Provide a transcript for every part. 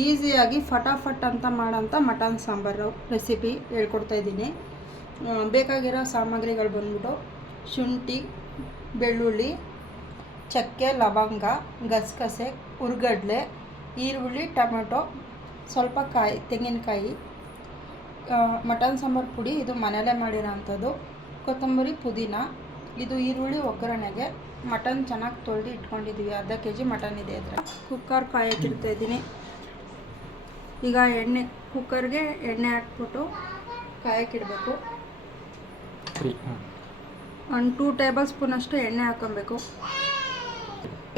ಈಸಿಯಾಗಿ ಫಟಾಫಟ್ ಅಂತ ಮಾಡೋಂಥ ಮಟನ್ ಸಾಂಬಾರು ರೆಸಿಪಿ ಹೇಳ್ಕೊಡ್ತಾಯಿದ್ದೀನಿ. ಬೇಕಾಗಿರೋ ಸಾಮಗ್ರಿಗಳು ಬಂದ್ಬಿಟ್ಟು ಶುಂಠಿ, ಬೆಳ್ಳುಳ್ಳಿ, ಚಕ್ಕೆ, ಲವಂಗ, ಗಸಗಸೆ, ಹುರ್ಗಡ್ಲೆ, ಈರುಳ್ಳಿ, ಟೊಮೆಟೊ, ಸ್ವಲ್ಪ ತೆಂಗಿನಕಾಯಿ, ಮಟನ್ ಸಾಂಬಾರು ಪುಡಿ, ಇದು ಮನೆಯಲ್ಲೇ ಮಾಡಿರೋ ಅಂಥದ್ದು, ಕೊತ್ತಂಬರಿ, ಪುದೀನ, ಇದು ಈರುಳ್ಳಿ ಒಗ್ಗರಣೆಗೆ. ಮಟನ್ ಚೆನ್ನಾಗಿ ತೊಳೆದು ಇಟ್ಕೊಂಡಿದ್ದೀವಿ, ಅರ್ಧ kg ಮಟನ್ ಇದೆ. ಅಂದರೆ ಕುಕ್ಕರ್ ಕಾಯಕ್ಕಿಡ್ತಾಯಿದ್ದೀನಿ. ಈಗ ಕುಕ್ಕರ್ಗೆ ಎಣ್ಣೆ ಹಾಕ್ಬಿಟ್ಟು ಕಾಯಕ್ಕಿಡಬೇಕು. ಒಂದು 2 ಟೇಬಲ್ ಸ್ಪೂನ್ ಅಷ್ಟು ಎಣ್ಣೆ ಹಾಕೊಬೇಕು.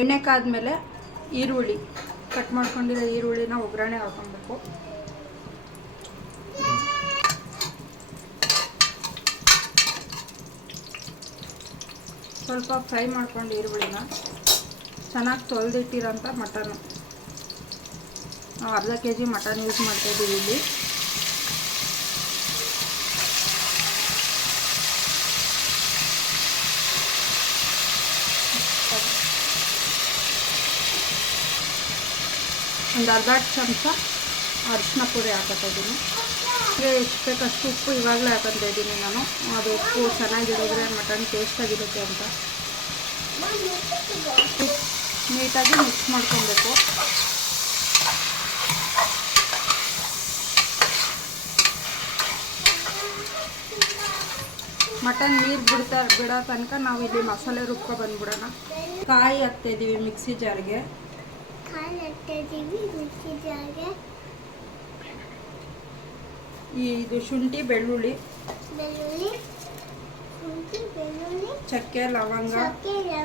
ಎಣ್ಣೆ ಕಾದ್ಮೇಲೆ ಈರುಳ್ಳಿ ಕಟ್ ಮಾಡ್ಕೊಂಡಿರೋ ಈರುಳ್ಳಿನ ಒಗ್ಗರಣೆ ಹಾಕೊಬೇಕು. ಸ್ವಲ್ಪ ಫ್ರೈ ಮಾಡ್ಕೊಂಡು ಈರುಳ್ಳಿನ ಚೆನ್ನಾಗಿ ತೊಳೆದಿಟ್ಟಿರೋಂಥ ಮಟನ್ನು, ನಾವು ಅರ್ಧ kg ಮಟನ್ ಯೂಸ್ ಮಾಡ್ತಾಯಿದ್ದೀವಿ ಇಲ್ಲಿ. ಒಂದು ಅರ್ಧ ಚಮಚ ಅರಿಶಿನ ಪುಡಿ ಹಾಕೋತಾಯಿದ್ದೀನಿ. ಎಷ್ಟು ಬೇಕಷ್ಟು ಉಪ್ಪು ಇವಾಗಲೇ ಹಾಕೊತಾ ಇದ್ದೀನಿ ನಾನು. ಅದು ಉಪ್ಪು ಚೆನ್ನಾಗಿರೋದ್ರೆ ಮಟನ್ ಟೇಸ್ಟಾಗಿರುತ್ತೆ ಅಂತ. ನೀಟಾಗಿ ಮಿಕ್ಸ್ ಮಾಡ್ಕೊಬೇಕು. ಮಟನ್ ನೀರು ಬಿಡೋ ತನಕ ನಾವು ಇಲ್ಲಿ ಮಸಾಲೆ ರುಬ್ಕೊ ಬಂದ್ಬಿಡೋಣ. ಕಾಯಿ ಹಾಕ್ತಾಯಿದ್ದೀವಿ ಮಿಕ್ಸಿ ಜಾರ್ಗೆ. ಇದು ಶುಂಠಿ, ಬೆಳ್ಳುಳ್ಳಿ, ಚಕ್ಕೆ, ಲವಂಗ,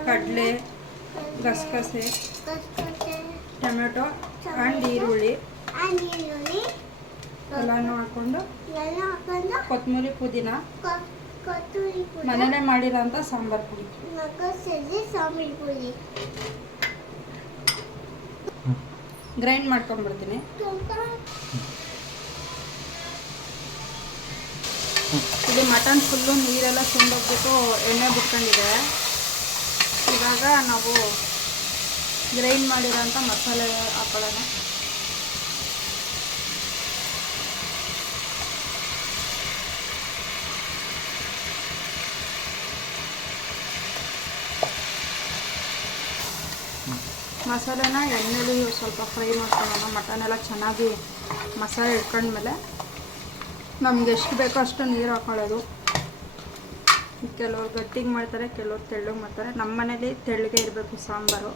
ಕಡಲೆ, ಗಸಗಸೆ, ಟೊಮೆಟೊ ಆ್ಯಂಡ್ ಈರುಳ್ಳಿ ಎಲ್ಲನೂ ಹಾಕ್ಕೊಂಡು ಕೊತ್ತಂಬರಿ, ಪುದೀನ, ಮನೆಯಲ್ಲೇ ಮಾಡಿರೋಂಥ ಸಾಂಬಾರು ಪುಡಿ, ಗ್ರೈಂಡ್ ಮಾಡ್ಕೊಂಡ್ಬಿಡ್ತೀನಿ. ಇದು ಮಟನ್ ಫುಲ್ಲು ನೀರೆಲ್ಲ ಸುಂಡೋಗ್ಬಿಟ್ಟು ಎಣ್ಣೆ ಬಿಟ್ಕೊಂಡಿದೆ. ಇವಾಗ ನಾವು ಗ್ರೈಂಡ್ ಮಾಡಿರೋಂಥ ಮಸಾಲೆ ಹಾಕೊಳ್ಳೋಣ. ಮಸಾಲೆನ ಎಣ್ಣೆಲಿ ಸ್ವಲ್ಪ ಫ್ರೈ ಮಾಡ್ಕೊಳ್ಳೋಣ. ಮಟನ್ ಎಲ್ಲ ಚೆನ್ನಾಗಿ ಮಸಾಲೆ ಇಟ್ಕೊಂಡ್ಮೇಲೆ ನಮ್ಗೆ ಎಷ್ಟು ಬೇಕೋ ಅಷ್ಟು ನೀರು ಹಾಕೊಳ್ಳೋದು. ಕೆಲವ್ರು ಗಟ್ಟಿಗೆ ಮಾಡ್ತಾರೆ, ಕೆಲವ್ರು ತೆಳ್ಳಗೆ ಮಾಡ್ತಾರೆ. ನಮ್ಮ ಮನೇಲಿ ತೆಳ್ಳಗೆ ಇರಬೇಕು ಸಾಂಬಾರು,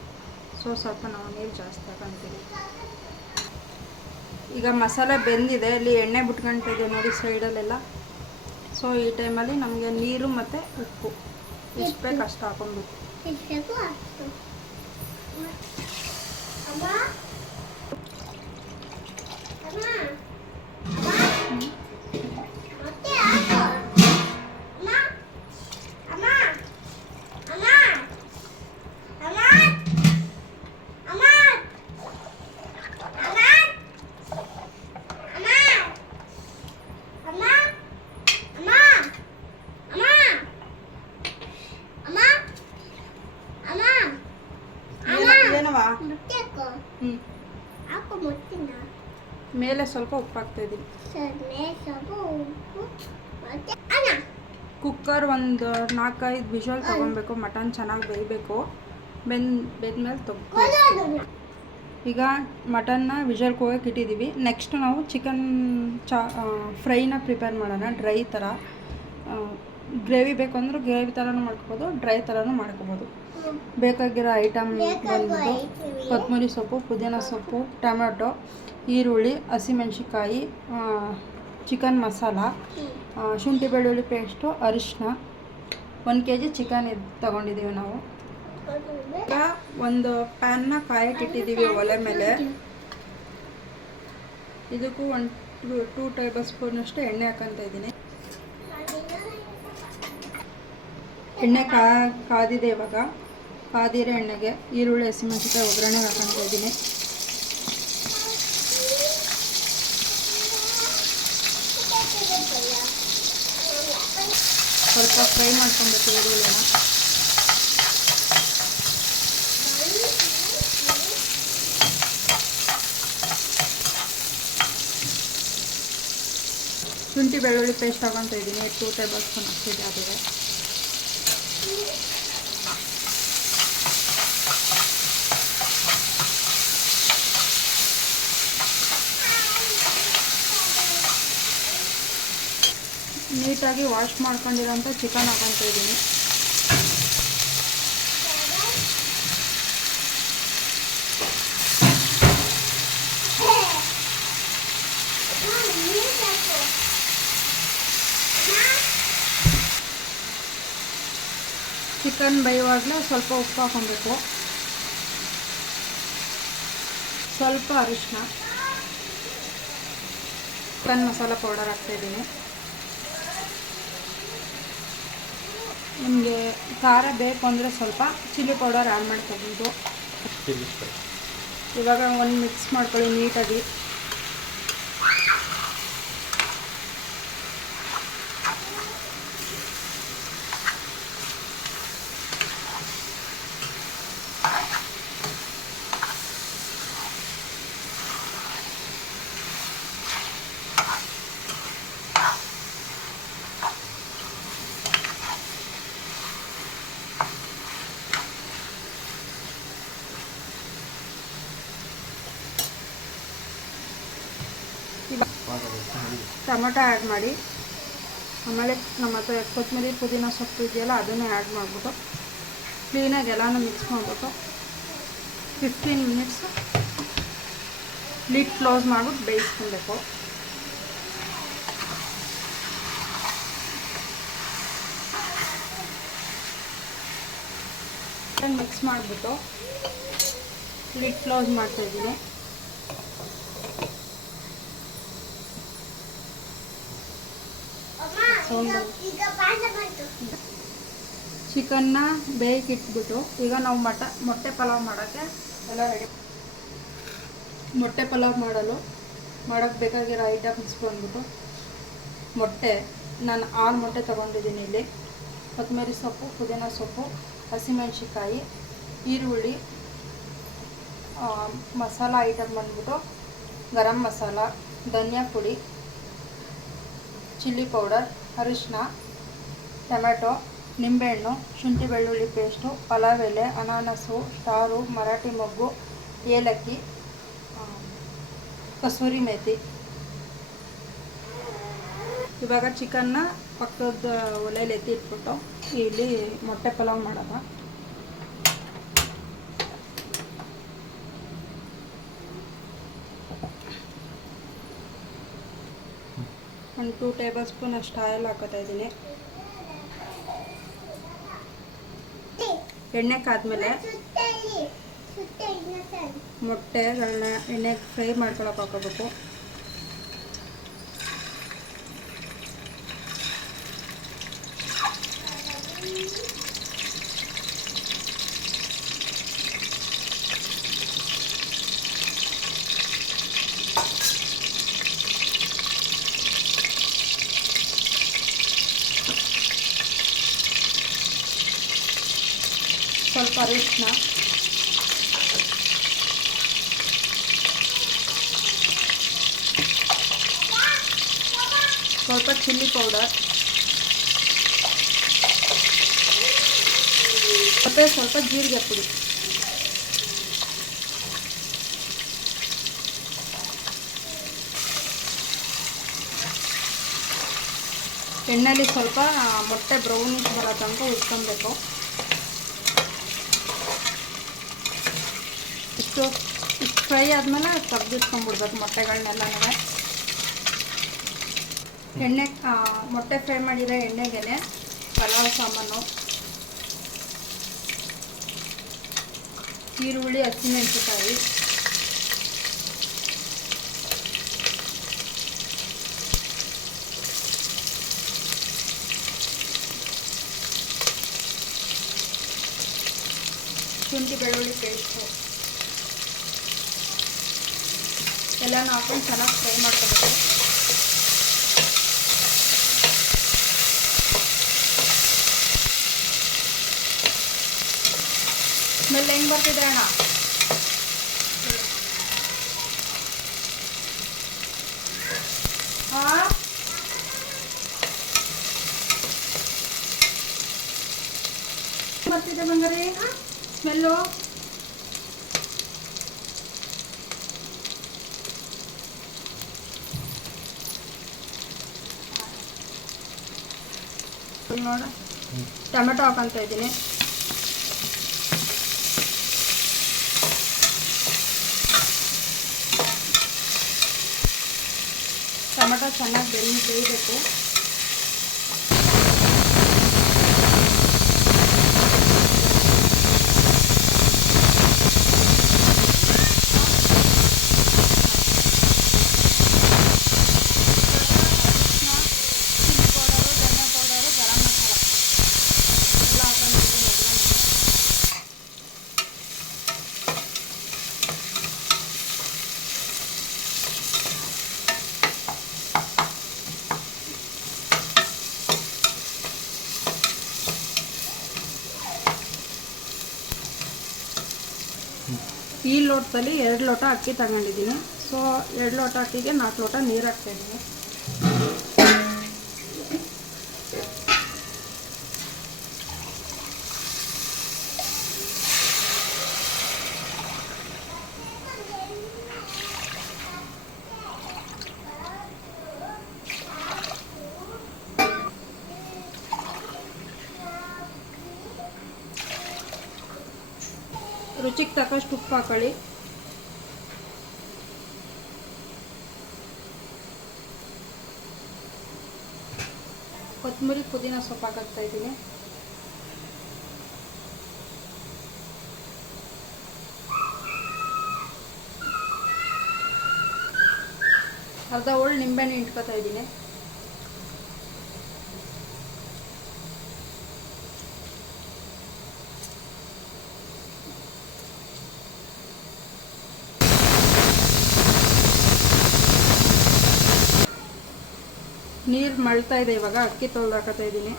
ಸ್ವಲ್ಪ ನಾವು ನೀರು ಜಾಸ್ತಿ ಹಾಕೊಂತೀವಿ. ಈಗ ಮಸಾಲೆ ಬೆಂದಿದೆ, ಇಲ್ಲಿ ಎಣ್ಣೆ ಬಿಟ್ಕೊಳ್ತಿದೆ ನೋಡಿ ಸೈಡಲ್ಲೆಲ್ಲ. ಈ ಟೈಮಲ್ಲಿ ನಮಗೆ ನೀರು ಮತ್ತು ಉಪ್ಪು ಎಷ್ಟು ಬೇಕು ಅಷ್ಟು ಹಾಕೊಬೇಕು. ಮೇಲೆ ಸ್ವಲ್ಪ ಉಪ್ಪು ಹಾಕ್ತಾಯಿದ್ದೀನಿ. ಕುಕ್ಕರ್ ಒಂದು 4-5 ವಿಷಲ್ ತೊಗೊಬೇಕು. ಮಟನ್ ಚೆನ್ನಾಗಿ ಬೇಯಬೇಕು. ಬೆಂದ್ಮೇಲೆ ತೊಗೊಬೇಕು. ಈಗ ಮಟನ್ನ ವಿಷಲ್ಗೆ ಹೋಗಕ್ಕೆ ಇಟ್ಟಿದ್ದೀವಿ. ನೆಕ್ಸ್ಟ್ ನಾವು ಚಿಕನ್ ಫ್ರೈನ ಪ್ರಿಪೇರ್ ಮಾಡೋಣ. ಡ್ರೈ ಥರ ಗ್ರೇವಿ ಬೇಕು ಅಂದ್ರೆ ಗ್ರೇವಿ ಥರನೂ ಮಾಡ್ಕೋಬೋದು, ಡ್ರೈ ಥರನೂ ಮಾಡ್ಕೋಬೋದು. ಬೇಕಾಗಿರೋ ಐಟಮ್ ಬಂದ್ಬಿಟ್ಟು ಕೊತ್ತಂಬರಿ ಸೊಪ್ಪು, ಪುದೀನ ಸೊಪ್ಪು, ಟೊಮೆಟೊ, ಈರುಳ್ಳಿ, ಹಸಿಮೆಣ್ಸಿಕಾಯಿ, ಚಿಕನ್ ಮಸಾಲ, ಶುಂಠಿ ಬೆಳ್ಳುಳ್ಳಿ ಪೇಸ್ಟು, ಅರಿಶಿನ, 1 kg ಚಿಕನ್ ತೊಗೊಂಡಿದ್ದೀವಿ ನಾವು. ಈಗ ಒಂದು ಪ್ಯಾನ್ನ ಕಾಯಕ್ಕಿಟ್ಟಿದ್ದೀವಿ ಒಲೆ ಮೇಲೆ. ಇದಕ್ಕೂ 2 ಟೇಬಲ್ ಸ್ಪೂನಷ್ಟು ಎಣ್ಣೆ ಹಾಕೊತಾ ಇದ್ದೀನಿ. ಎಣ್ಣೆ ಕಾದಿದೆ. ಇವಾಗ ಕಾದಿರೋ ಎಣ್ಣೆಗೆ ಈರುಳ್ಳಿ, ಹಸಿಮೆಣ್ಸಿಕಾಯಿ ಒಗ್ಗರಣೆ ಹಾಕೊತಾ ಇದ್ದೀನಿ. ಸ್ವಲ್ಪ ಫ್ರೈ ಮಾಡ್ಕೊಬೇಕು ಈರುಳ್ಳಿನ. ಶುಂಠಿ ಬೆಳ್ಳುಳ್ಳಿ ಪೇಸ್ಟ್ ತಗೊತಾ ಇದ್ದೀನಿ 2 ಟೇಬಲ್ ಸ್ಪೂನ್ ಅಷ್ಟಿದೆ ಅದಿದೆ. ನೀಟಾಗಿ ವಾಶ್ ಮಾಡ್ಕೊಂಡಿರೋಂಥ ಚಿಕನ್ ಹಾಕೊತಾ ಇದ್ದೀನಿ. ಚಿಕನ್ ಬೇಯುವಾಗಲೇ ಸ್ವಲ್ಪ ಉಪ್ಪು ಹಾಕೊಬೇಕು, ಸ್ವಲ್ಪ ಅರಿಶಿನ, ಚಿಕನ್ ಮಸಾಲ ಪೌಡರ್ ಹಾಕ್ತಾಯಿದ್ದೀನಿ. ನಿಮಗೆ ಖಾರ ಬೇಕು ಅಂದರೆ ಸ್ವಲ್ಪ ಚಿಲ್ಲಿ ಪೌಡರ್ ಆ್ಯಡ್ ಮಾಡ್ಕೊಬೋದು. ಇವಾಗ ಒಂದು ಮಿಕ್ಸ್ ಮಾಡ್ಕೊಳ್ಳಿ ನೀಟಾಗಿ. ಟೊಮೆಟೊ ಆ್ಯಡ್ ಮಾಡಿ, ಆಮೇಲೆ ನಮ್ಮ ಹತ್ರ ಕೊತ್ತಂಬರಿ ಪುದೀನ ಸೊಪ್ಪು ಇದೆಯಲ್ಲ ಅದನ್ನೇ ಆ್ಯಡ್ ಮಾಡಿಬಿಟ್ಟು ಕ್ಲೀನಾಗಿ ಎಲ್ಲನೂ ಮಿಕ್ಸ್ ಮಾಡಿಬಿಟ್ಟು 15 ಮಿನಿಟ್ಸ್ ಲಿಡ್ ಕ್ಲೋಸ್ ಮಾಡಿಬಿಟ್ಟು ಬೇಯಿಸ್ಕೊಬೇಕು. ಮಿಕ್ಸ್ ಮಾಡಿಬಿಟ್ಟು ಲಿಡ್ ಕ್ಲೋಸ್ ಮಾಡ್ತಾಯಿದ್ದೀನಿ. ಚಿಕನ್ನ ಬೇಯಕ್ಕೆ ಇಟ್ಬಿಟ್ಟು ಈಗ ನಾವು ಮೊಟ್ಟೆ ಪಲಾವ್ ಮಾಡೋಕ್ಕೆ ಎಲ್ಲ ರೆಡಿ. ಮೊಟ್ಟೆ ಪಲಾವ್ ಮಾಡೋಕ್ಕೆ ಬೇಕಾಗಿರೋ ಐಟಮ್ಸ್ ಬಂದ್ಬಿಟ್ಟು ಮೊಟ್ಟೆ, ನಾನು 6 ಮೊಟ್ಟೆ ತೊಗೊಂಡಿದ್ದೀನಿ. ಇಲ್ಲಿ ಕೊತ್ತಂಬರಿ ಸೊಪ್ಪು, ಪುದೀನ ಸೊಪ್ಪು, ಹಸಿಮೆಣಸಿಕಾಯಿ, ಈರುಳ್ಳಿ, ಮಸಾಲ ಐಟಮ್ ಬಂದ್ಬಿಟ್ಟು ಗರಂ ಮಸಾಲ, ಧನಿಯಾ ಪುಡಿ, ಚಿಲ್ಲಿ ಪೌಡರ್, ಅರಿಶಿನ, ಟೊಮೆಟೊ, ನಿಂಬೆಹಣ್ಣು, ಶುಂಠಿ ಬೆಳ್ಳುಳ್ಳಿ ಪೇಸ್ಟು, ಪಲಾವ್ ಎಲೆ, ಅನಾನಸು, ಸ್ಟಾರು, ಮರಾಠಿ ಮೊಗ್ಗು, ಏಲಕ್ಕಿ, ಕಸೂರಿ ಮೇಥಿ. ಇವಾಗ ಚಿಕನ್ನ ಪಕ್ಕದ ಒಲೆಯಲ್ಲಿ ಎತ್ತಿ ಇಟ್ಬಿಟ್ಟು ಇಲ್ಲಿ ಮೊಟ್ಟೆ ಪಲಾವ್ ಮಾಡೋಣ. ಒಂದು 2 ಟೇಬಲ್ ಸ್ಪೂನ್ ಅಷ್ಟು ಆಯಿಲ್ ಹಾಕೋತಾ ಇದ್ದೀನಿ. ಎಣ್ಣೆ ಕಾದ್ಮೇಲೆ ಮೊಟ್ಟೆಗಳನ್ನ ಎಣ್ಣೆಗೆ ಫ್ರೈ ಮಾಡ್ಕೊಳಕ್ಕೆ ಹಾಕೋಬೇಕು. ಸ್ವಲ್ಪ ಅರಿಶಿನ, ಸ್ವಲ್ಪ ಚಿಲ್ಲಿ ಪೌಡರ್, ಮತ್ತು ಸ್ವಲ್ಪ ಜೀರಿಗೆ ಪುಡಿ. ಎಣ್ಣೆಲಿ ಸ್ವಲ್ಪ ಮೊಟ್ಟೆ ಬ್ರೌನಿಶ್ ಬರೋ ತನಕ ಹುರ್ಕೊಬೇಕು. ಇಷ್ಟು ಫ್ರೈ ಆದಮೇಲೆ ತೆಗೆದಿಟ್ಕೊಂಡ್ಬಿಡ್ಬೇಕು ಮೊಟ್ಟೆಗಳನ್ನೆಲ್ಲನೂ. ಮೊಟ್ಟೆ ಫ್ರೈ ಮಾಡಿರೋ ಎಣ್ಣೆಗೆ ಪಲಾವ್ ಸಾಮಾನು, ಈರುಳ್ಳಿ, ಹಸಿಮೆಣಸಿಕಾಯಿ, ಶುಂಠಿ ಬೆಳ್ಳುಳ್ಳಿ ಪೇಸ್ಟು ಎಲ್ಲನೂ ಹಾಕೊಂಡು ಚೆನ್ನಾಗಿ ಫ್ರೈ ಮಾಡ್ಕೋಬೇಕು. ಸ್ಮೆಲ್ ಹೆಂಗೆ ಬರ್ತಿದೆ ಅಣ್ಣ? ಬರ್ತಿದೆ ಬಂಗಾರಿ ಸ್ಮೆಲ್ಲು. ನೋಡ ಟೊಮೆಟೊ ಹಾಕೊತಾ ಇದ್ದೀನಿ. ಟೊಮೆಟೊ ಚೆನ್ನಾಗಿ ಬೇಯಬೇಕು. ಈ ಲೋಟದಲ್ಲಿ 2 ಲೋಟ ಅಕ್ಕಿ ತಗೊಂಡಿದ್ದೀನಿ. ಸೊ 2 ಲೋಟ ಅಕ್ಕಿಗೆ 4 ಲೋಟ ನೀರು ಹಾಕ್ತಾಯಿದ್ದೀನಿ. ರುಚಿಗೆ ತಕ್ಕಷ್ಟು ಉಪ್ಪು ಹಾಕೊಳ್ಳಿ. ಕೊತ್ತಂಬರಿ ಪುದೀನ ಸೊಪ್ಪು ಹಾಕ್ತಾ ಇದ್ದೀನಿ. ಅರ್ಧ ಹೋಳು ನಿಂಬೆಹಣ್ಣು ಇಟ್ಕೊತಾ ಇದ್ದೀನಿ. ನೀರು ಮಳ್ತಾ ಇದೆ. ಇವಾಗ ಅಕ್ಕಿ ತೊಳೆದು ಹಾಕತಾ ಇದ್ದೀನಿ.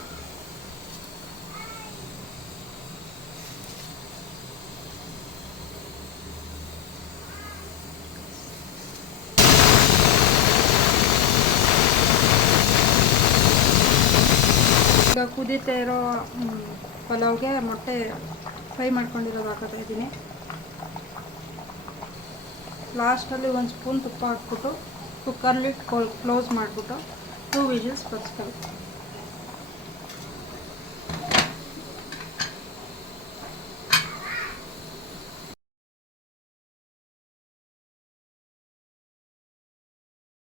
ಈಗ ಕುದೀತಾ ಇರೋ ಪಲಾವ್ಗೆ ಮೊಟ್ಟೆ ಫ್ರೈ ಮಾಡ್ಕೊಂಡಿರೋದು ಹಾಕತಾ ಇದ್ದೀನಿ. ಲಾಸ್ಟಲ್ಲಿ 1 ಸ್ಪೂನ್ ತುಪ್ಪ ಹಾಕ್ಬಿಟ್ಟು ಕುಕ್ಕರ್ಲಿ ಕ್ಲೋಸ್ ಮಾಡಿಬಿಟ್ಟು 2 ವಿಜಿಲ್ಸ್ ಬರ್ಸ್ಕೊಳ್ಳಿ.